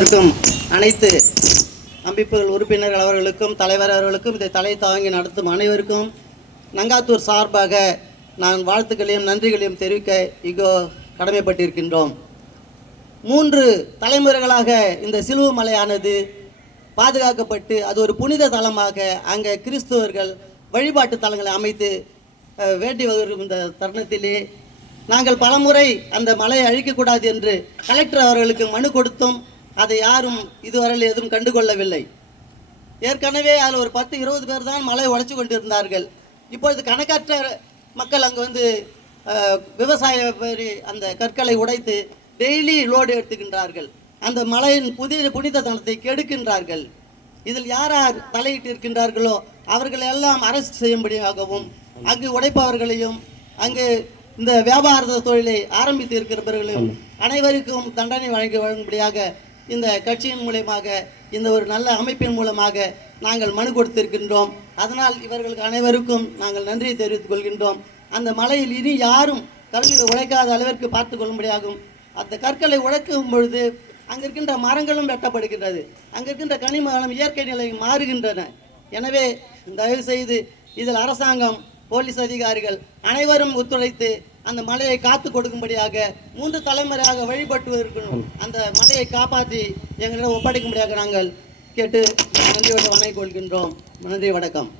இருக்கும் அனைத்து அமைப்புகள் உறுப்பினர்கள் அவர்களுக்கும் தலைவர் அவர்களுக்கும் இதை தலை தாங்கி நடத்தும் அனைவருக்கும் நங்காத்தூர் சார்பாக நான் வாழ்த்துக்களையும் நன்றிகளையும் தெரிவிக்க இங்கோ கடமைப்பட்டிருக்கின்றோம். 3 தலைமுறைகளாக இந்த சிலுவை மலையானது பாதுகாக்கப்பட்டு அது ஒரு புனித தலமாக அங்கே கிறிஸ்துவர்கள் வழிபாட்டு தலங்களை அமைத்து வேண்டி வரும் இந்த தருணத்திலே நாங்கள் பலமுறை அந்த மலையை அழிக்கக்கூடாது என்று கலெக்டர் அவர்களுக்கு மனு கொடுத்தும் அதை யாரும் இதுவரையில் எதுவும் கண்டுகொள்ளவில்லை. ஏற்கனவே அதில் ஒரு 10-20 பேர் தான் மலையை உடைச்சு கொண்டிருந்தார்கள். இப்பொழுது கணக்கற்ற மக்கள் அங்கே வந்து விவசாய அந்த கற்களை உடைத்து டெய்லி லோடு எடுத்துக்கின்றார்கள். அந்த மலையின் புனித தனத்தை கெடுக்கின்றார்கள். இதில் யார் யார் தலையிட்டு இருக்கின்றார்களோ அவர்கள் எல்லாம் அரெஸ்ட் செய்யும்படியாகவும் அங்கு உடைப்பவர்களையும் அங்கு இந்த வியாபார தொழிலை ஆரம்பித்து இருக்கிறவர்களையும் அனைவருக்கும் தண்டனை வழங்கும்படியாக இந்த கட்சியின் மூலமாக இந்த ஒரு நல்ல அமைப்பின் மூலமாக நாங்கள் மனு கொடுத்திருக்கின்றோம். அதனால் இவர்களுக்கு அனைவருக்கும் நாங்கள் நன்றியை தெரிவித்துக் கொள்கின்றோம். அந்த மலையில் இனி யாரும் கற்களை உடைக்காத அளவிற்கு பார்த்து கொள்ளும்படியாகும். அந்த கற்களை உடைக்கும் பொழுது அங்கே இருக்கின்ற மரங்களும் வெட்டப்படுகின்றது. அங்கே இருக்கின்ற கனிமங்களும் இயற்கை நிலை மாறுகின்றன. எனவே தயவு செய்து இதில் அரசாங்கம், போலீஸ் அதிகாரிகள் அனைவரும் ஒத்துழைத்து அந்த மலையை காத்து கொடுக்கும்படியாக 3 தலைமுறையாக வழிபட்டு இருக்கணும். அந்த மலையை காப்பாற்றி எங்களிடம் ஒப்படைக்கும்படியாக நாங்கள் கேட்டு நன்றியோடு வணங்கிக் கொள்கின்றோம். நன்றி, வணக்கம்.